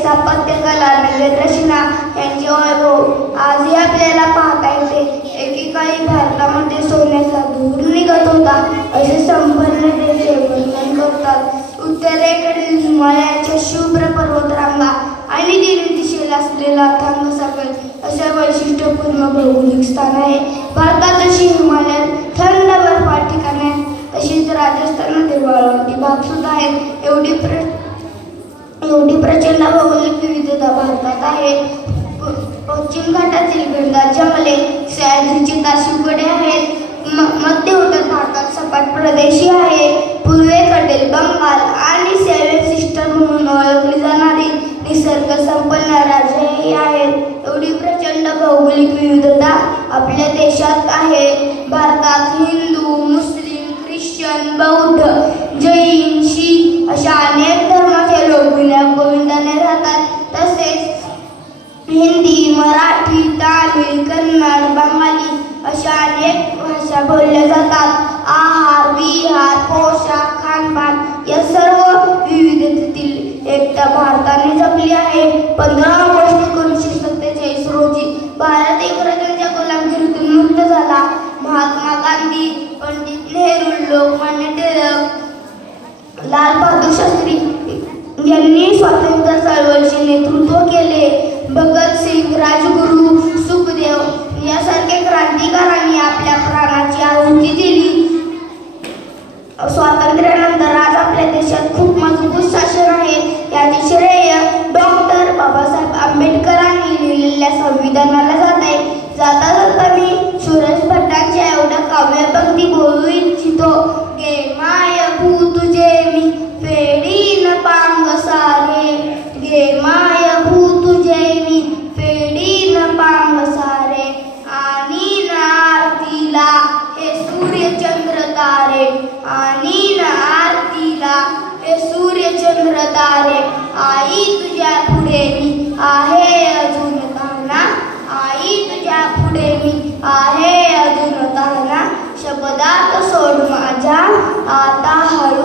स्थापत्य कला नगररचना यांचे वैभव आजही आपल्याला पाहता येते. एकेकाळी भारतामध्ये सोन्याचा धूर निघत होता असे संपूर्ण देश वर्णन करतात. उत्तरेकडील हिमालयाच्या शुभ्र पर्वतरांगा आणि तीन दिशेला असलेला अथांग सागर असे वैशिष्ट्यपूर्ण भौगोलिक स्थान आहे. भारतात जशी हिमालयात थंड बर्फाळ ठिकाणे तशीच राजस्थानामध्ये वाळवंटी भाग सुद्धा आहेत. एवढी प्रचंड भौगोलिक विविधता भारतात आहे. पश्चिम घाटातील घनदाट जंगले, सह्याद्रीची ताशीगडे आहेत. मध्य उत्तर भारतात सपाट प्रदेश आहे. पूर्वेकडील बंगाल आणि सेव्हन सिस्टर म्हणून ओळखली जाणारी निसर्ग संपन्न राज्यही आहेत. एवढी प्रचंड भौगोलिक विविधता आपल्या देशात आहे. भारतात हिंदू, मुस्लिम, ख्रिश्चन, बौद्ध, जैन, शीख अशा अनेक धर्माचे लोक गोविंदाने राहतात. तसेच हिंदी, मराठी, तामिळ, कन्नड, बंगाली अशा अनेक भाषा बोलल्या जातात. आहार, विहार, पोशाख, खानपान या सर्व विविधतेतील एकता भारताने जपली आहे. 15 ऑगस्ट 1947 रोजी भारत इंग्रजांच्या गुलामगिरीतून मुक्त झाला. महात्मा गांधी, पंडित नेहरू, लोकमान्य टिळक, लाल बहादूर शास्त्री यांनी स्वातंत्र्य चळवळीचे नेतृत्व केले. भगतसिंग, राजगुरू, सुखदेव यासारख्या क्रांतिकारकांनी आपल्या प्राणाची आहुती दिली. स्वातंत्र्यानंतर आज आपल्या देशात खूप मजबूत शासन आहे. याचे श्रेय डॉक्टर बाबासाहेब आंबेडकरांनी लिहिलेल्या संविधानाला जाते. जाता जाता मी सुरेश भटांच्या एवढ्या काव्यपंक्ती बोलू इच्छितो. गे माय भू तुझे मी फेडीन पांग सारे, गे माय भू तुझे मी फेडीन पांग सारे, आणि ना आरतीला हे सूर्य चंद्र तारे, आणि ना आरतीला हे सूर्य चंद्र तारे, आई तुझ्या पुढे मी आहे अजून ताना, आई तुझ्या पुढे मी आहे अजून ताना, शब्दात सोड माझ्या आता हळू